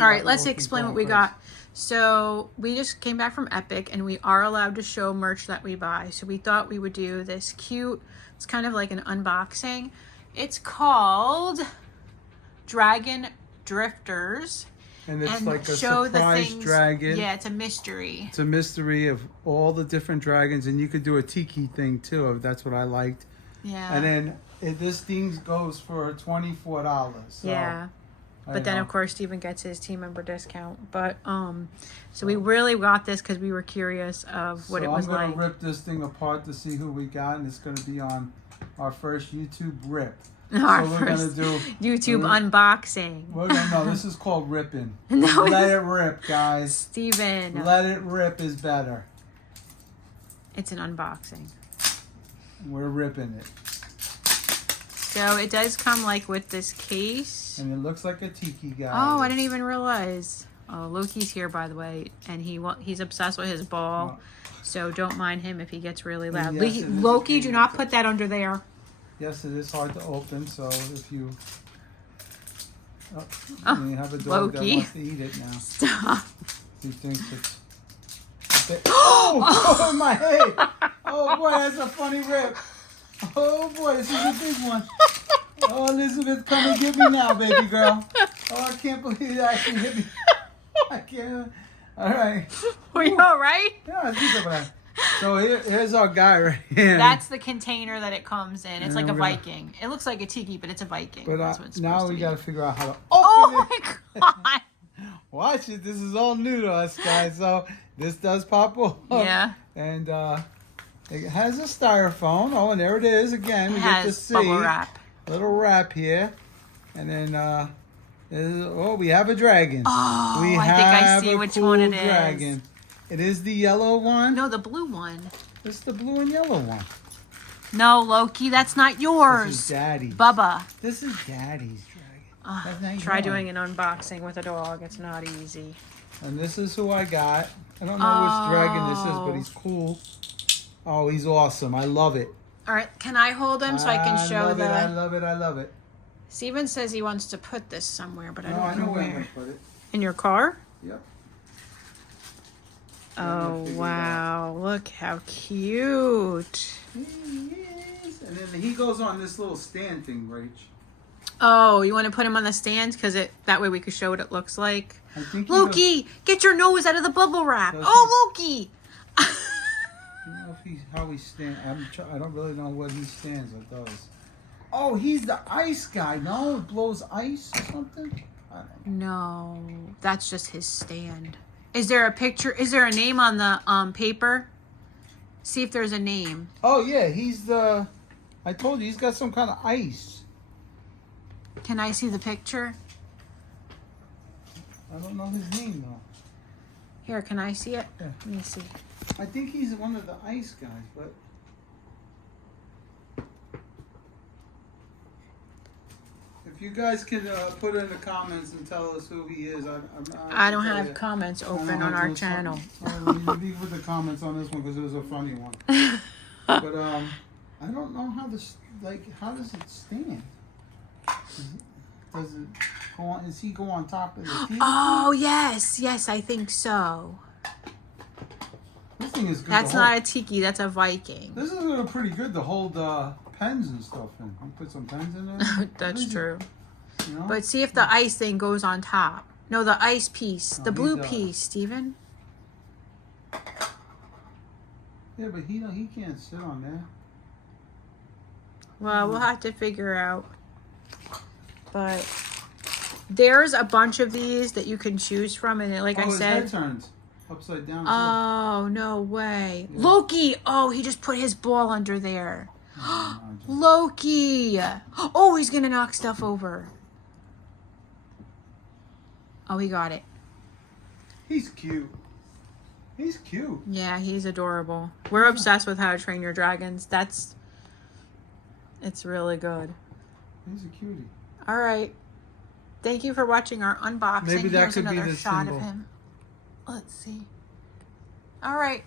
see. All right, let's Loki's explain what going we first. got. So we just came back from Epic, and we are allowed to show merch that we buy. So we thought we would do this cute, it's kind of like an unboxing. It's called Dragon Drifters. And it's And like a show the surprise things- dragon. Yeah, it's a mystery. It's a mystery of all the different dragons, and you could do a tiki thing too. If that's what I liked. Yeah. And then this thing goes for $24. So, Yeah. I But then, know. of course, Steven gets his team member discount. But, so we really got this because we were curious of what So it was I'm like. gonna rip this thing apart to see who we got, and it's gonna be on our first YouTube rip. Our so we're first gonna do YouTube we're- unboxing. We're gonna no. This is called ripping. No, Let it's- it rip, guys. Steven, Let it rip is better. it's an unboxing. We're ripping it, So it does come like with this case. and it looks like a tiki guy. Oh, I didn't even realize. Oh, Loki's here, by the way, and he's obsessed with his ball. So don't mind him if he gets really loud. Yes, it is a Loki, do tiki not guy. put that under there. Yes, it is hard to open. So if you, Oh, you have a dog Loki. that wants to eat it now, Stop. he thinks it's. Oh, my head! Oh boy, that's a funny rip. Oh boy, this is a big one. Oh, Elizabeth, come and get me now, baby girl. Oh, I can't believe it actually hit me. I can't. All right. Were you all right? Yeah, let's do something like that. So here's our guy right here. That's the container that it comes in. It's And like a we're gonna- Viking. It looks like a tiki, but it's a Viking. But That's what it's now supposed we to got to be. figure out how to open Oh it. my god! Watch it. This is all new to us, guys. So this does pop off. Yeah. And it has a styrofoam. Oh, and there it is again. It We get to has see bubble wrap. little wrap here, and then we have a dragon. Oh, we I think I have see a which cool one it is. dragon. It is the yellow one. No, the blue one. It's the blue and yellow one. No, Loki, that's not This is yours. Daddy. Bubba. This is Daddy's dragon. That's not Try yours. doing an unboxing with a dog. It's not easy. And this is who I got. I don't know which dragon this is, but Oh. he's cool. Oh, he's awesome. I love it. All right, can I hold him so I can show love it. I the... love it. I love it. Steven says he wants to put this somewhere, but I No, don't I know know where I'm where. gonna put it. In your car? Yep. Oh, figure it wow. Look how cute. He is. And then he goes on this little stand thing, Rach. Oh, you want to put him on the stand? Because that way we could show what it looks like. I think he Loki, get your nose out of the bubble wrap. Does Oh, Loki. I don't know if how he stands. I don't really know what he stands or does. Oh, he's the ice guy. No, it blows ice or something. I don't know. No, that's just his stand. Is there a picture? Is there a name on the paper? See if there's a name. Oh yeah, he's the. I told you he's got some kind of ice. Can I see the picture? I don't know his name though. Here, can I see it? Yeah. Let me see. I think he's one of the ice guys, but. If you guys can put in the comments and tell us who he is, I don't have comments open on our channel. Leave with the comments on this one because it was a funny one. But I don't know how this how does it stand? Does it go on? Does he go on top of the TV? Oh, yes, I think so. This thing is good. That's to not a hold. tiki, that's a Viking. This is pretty good to hold pens and stuff in. You put some pens in there. That's true. You know? But see if the ice thing goes on top. No, the ice piece. Oh, The he blue does. piece, Steven. Yeah, but he can't sit on there. Well, we'll have to figure out. But there's a bunch of these that you can choose from. And like I his said... head turns upside down. Oh, no way. Yeah. Loki! Oh, he just put his ball under there. Too. Loki! Oh, he's gonna knock stuff over. Oh, he got it. He's cute. He's cute. Yeah, he's adorable. We're obsessed with How to Train Your Dragons. It's really good. He's a cutie. All right. Thank you for watching our unboxing. Maybe that Here's could be another the shot symbol. of him. Let's see. All right.